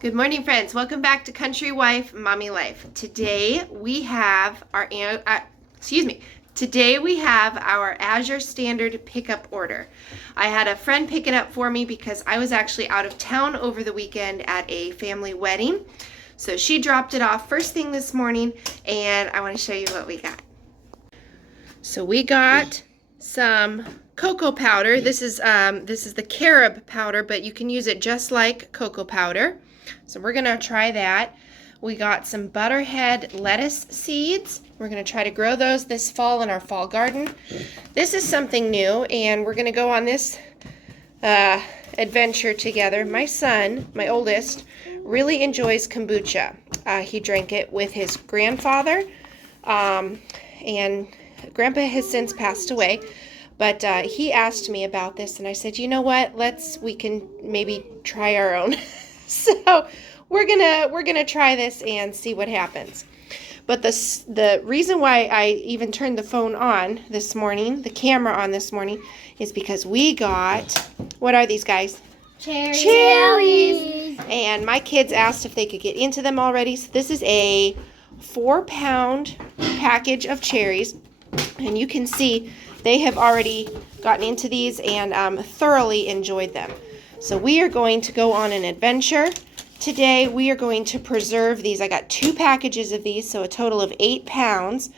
Good morning, friends. Welcome back to Country Wife Mommy Life. Today we have our Azure standard pickup order. I had a friend pick it up for me because I was actually out of town over the weekend at a family wedding. So she dropped it off first thing this morning, and I want to show you what we got. So we got some cocoa powder. This is the carob powder, but you can use it just like cocoa powder. So we're gonna try that. We got some butterhead lettuce seeds. We're gonna try to grow those this fall in our fall garden. This is something new, and we're gonna go on this adventure together. My son, my oldest, really enjoys kombucha. He drank it with his grandfather, and Grandpa has since passed away. But he asked me about this, and I said, you know what? We can maybe try our own. So we're gonna try this and see what happens. But the reason why I even turned the phone on this morning, the camera on this morning, is because we got, what are these guys? Cherries. And my kids asked if they could get into them already. So this is a 4-pound package of cherries, and you can see they have already gotten into these and thoroughly enjoyed them. So we are going to go on an adventure. Today we are going to preserve these. I got 2 packages of these, so a total of 8 pounds,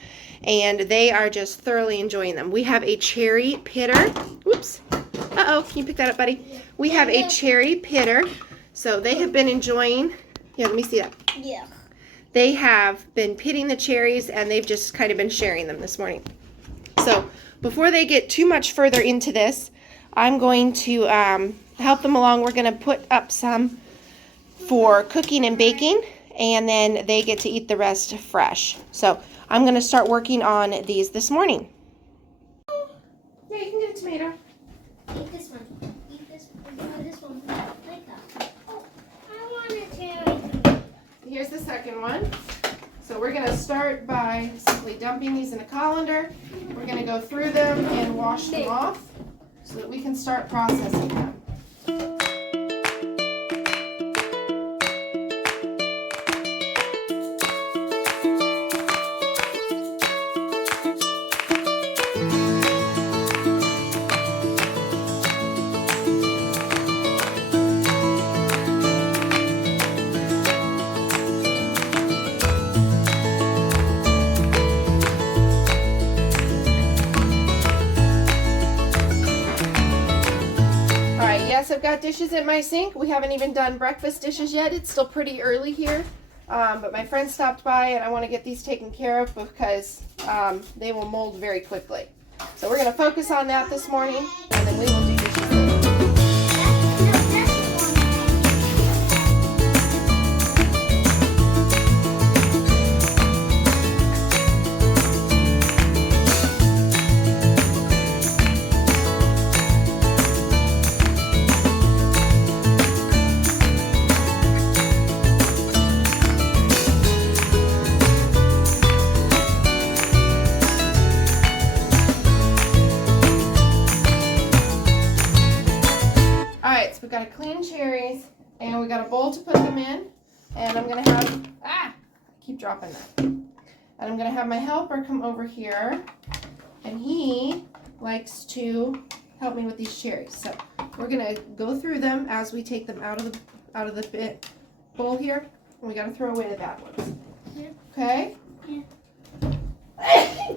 and they are just thoroughly enjoying them. We have a cherry pitter. Whoops. Uh-oh, can you pick that up, buddy? We have a cherry pitter, so they have been enjoying. Yeah, let me see that. Yeah. They have been pitting the cherries, and they've just kind of been sharing them this morning. So before they get too much further into this, I'm going to help them along. We're going to put up some for cooking and baking, and then they get to eat the rest fresh. So I'm going to start working on these this morning. Yeah, you can get a tomato. Eat this one. Eat this one. This one. Like that. Oh, I want a cherry. Here's the second one. So we're going to start by simply dumping these in a colander. We're going to go through them and wash them off so that we can start processing them. Yes, I've got dishes in my sink. We haven't even done breakfast dishes yet. It's still pretty early here, but my friend stopped by, and I want to get these taken care of because they will mold very quickly. So we're going to focus on that this morning, and then we will do dishes later. We've got to clean cherries, and we got a bowl to put them in, and I'm going to have, I keep dropping that. And I'm going to have my helper come over here, and he likes to help me with these cherries. So we're going to go through them as we take them out of the bowl here, and we got to throw away the bad ones. Yeah. Okay? Yeah.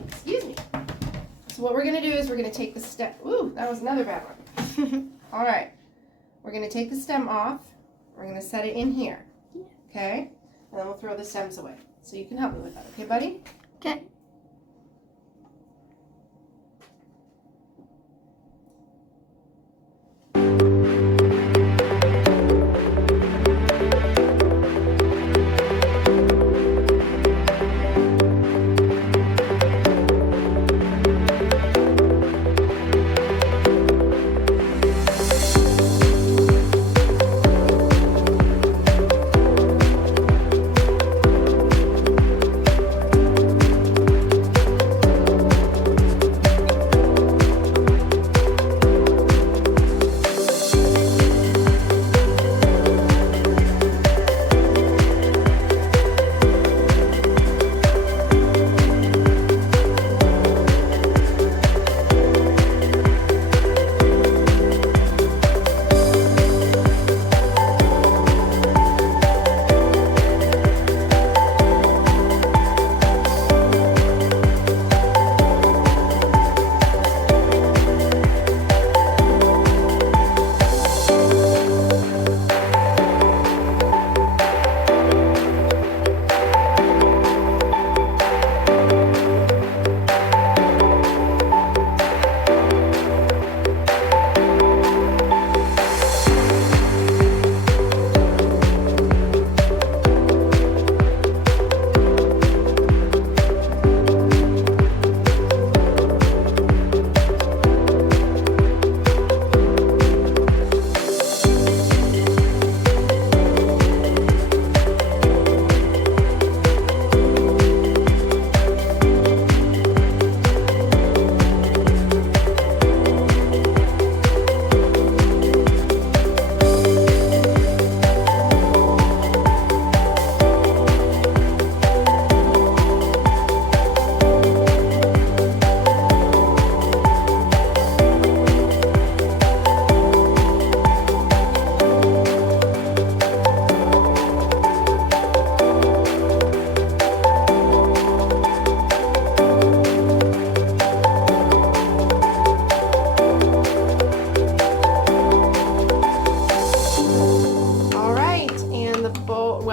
Excuse me. So what we're going to do is we're going to take the stem. Ooh, that was another bad one. All right. We're going to take the stem off. We're going to set it in here. Okay? And then we'll throw the stems away. So you can help me with that. Okay, buddy? Okay.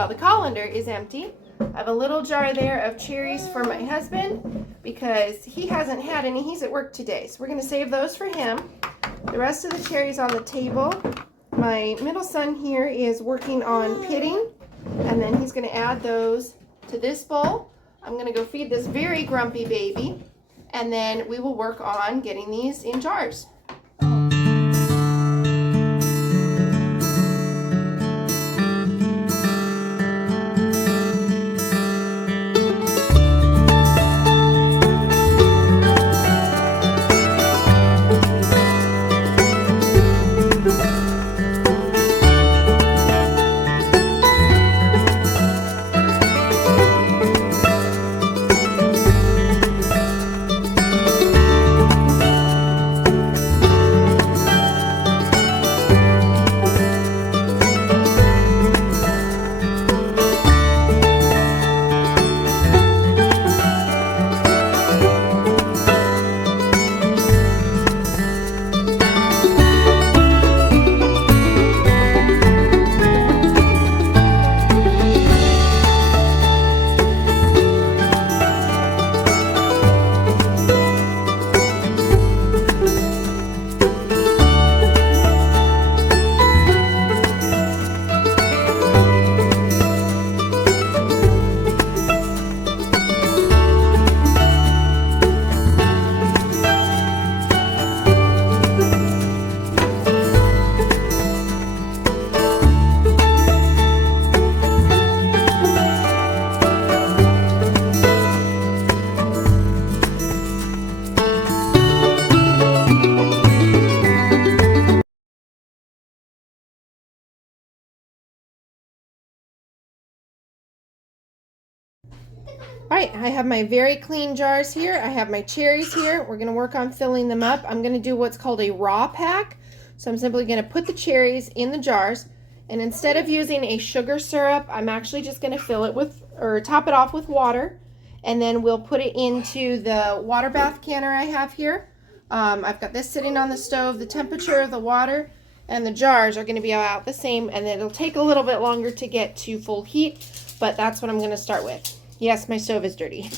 Well, the colander is empty. I have a little jar there of cherries for my husband because he hasn't had any. He's at work today, so we're going to save those for him. The rest of the cherries on the table. My middle son here is working on pitting, and then he's going to add those to this bowl. I'm going to go feed this very grumpy baby, and then we will work on getting these in jars. All right, I have my very clean jars here. I have my cherries here. We're gonna work on filling them up. I'm gonna do what's called a raw pack. So I'm simply gonna put the cherries in the jars, and instead of using a sugar syrup, I'm actually just gonna fill it with, or top it off with water, and then we'll put it into the water bath canner I have here. I've got this sitting on the stove. The temperature of the water and the jars are gonna be about the same, and it'll take a little bit longer to get to full heat, but that's what I'm gonna start with. Yes, my stove is dirty.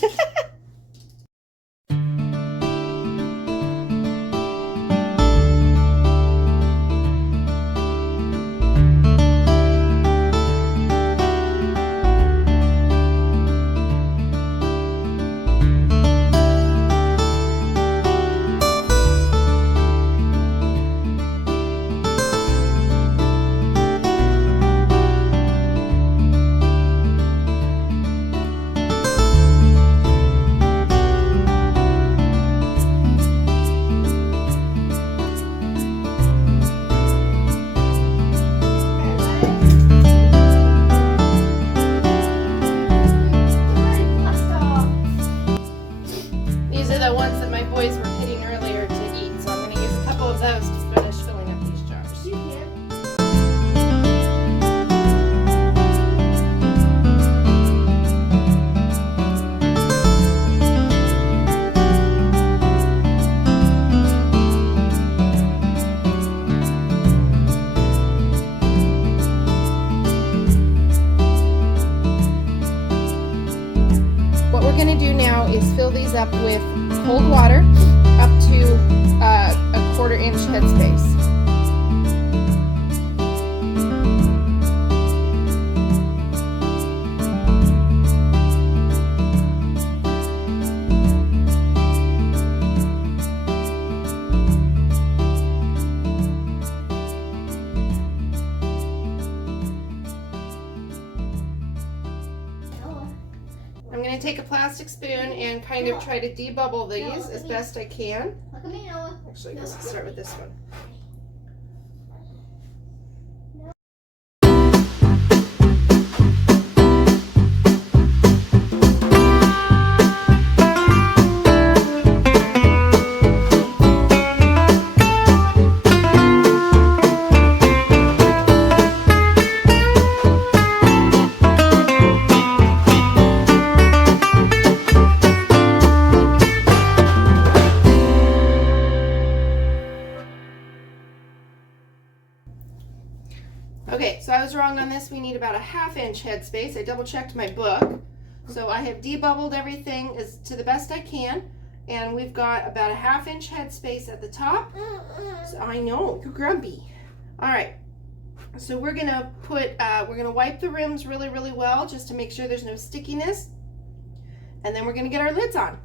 These are the ones that my boys were pitting earlier to eat, so I'm going to use a couple of those to finish filling up these jars. You can. What we're going to do now is fill these up with cold water up to a 1/4 inch headspace. I'm going to take a plastic spoon and kind of try to debubble these as best I can. Look at me, Noah. Actually, I guess I'll start with this one. this, we need about a 1/2 inch headspace. I double checked my book. So I have debubbled everything as to the best I can. And we've got about a 1/2 inch headspace at the top. So I know, you're grumpy. All right. So we're gonna wipe the rims really, really well just to make sure there's no stickiness. And then we're gonna get our lids on.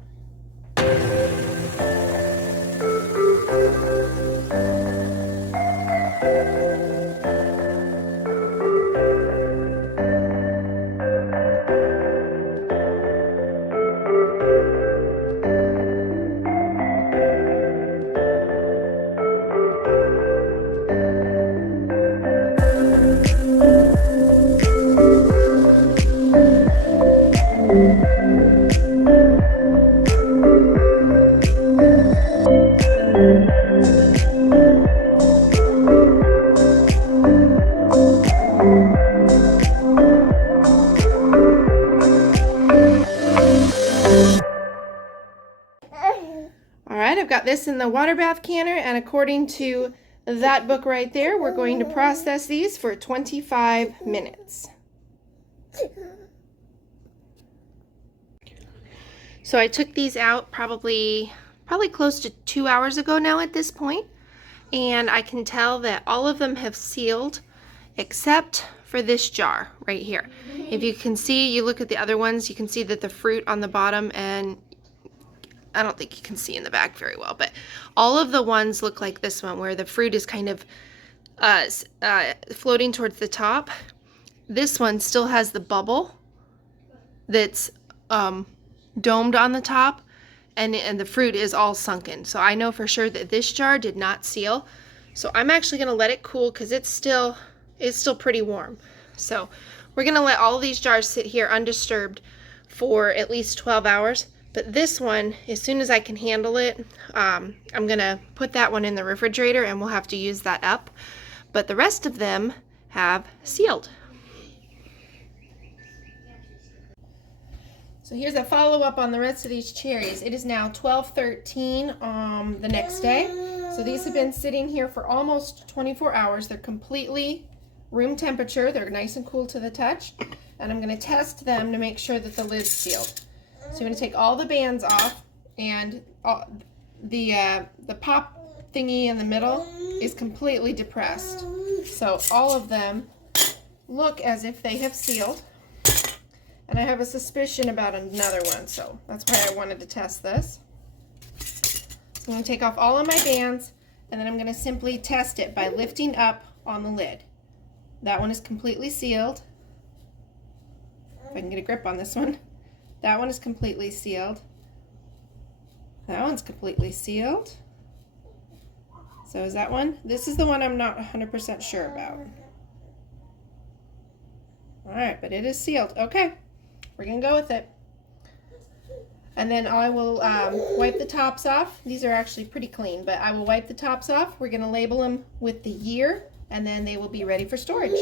I've got this in the water bath canner, and according to that book right there, we're going to process these for 25 minutes. So I took these out probably close to 2 hours ago now at this point, and I can tell that all of them have sealed except for this jar right here. If you can see, you look at the other ones, you can see that the fruit on the bottom, and I don't think you can see in the back very well, but all of the ones look like this one where the fruit is kind of floating towards the top. This one still has the bubble that's domed on the top, and the fruit is all sunken. So I know for sure that this jar did not seal. So I'm actually going to let it cool because it's still pretty warm. So we're going to let all of these jars sit here undisturbed for at least 12 hours. But this one, as soon as I can handle it, I'm going to put that one in the refrigerator and we'll have to use that up. But the rest of them have sealed. So here's a follow-up on the rest of these cherries. It is now 12:13 the next day. So these have been sitting here for almost 24 hours. They're completely room temperature. They're nice and cool to the touch. And I'm going to test them to make sure that the lid's sealed. So I'm going to take all the bands off, and the pop thingy in the middle is completely depressed. So all of them look as if they have sealed. And I have a suspicion about another one, so that's why I wanted to test this. So I'm going to take off all of my bands, and then I'm going to simply test it by lifting up on the lid. That one is completely sealed. If I can get a grip on this one. That one is completely sealed. That one's completely sealed. So is that one? This is the one I'm not 100% sure about. All right, but it is sealed. Okay, we're gonna go with it. And then I will wipe the tops off. These are actually pretty clean, but I will wipe the tops off. We're gonna label them with the year, and then they will be ready for storage.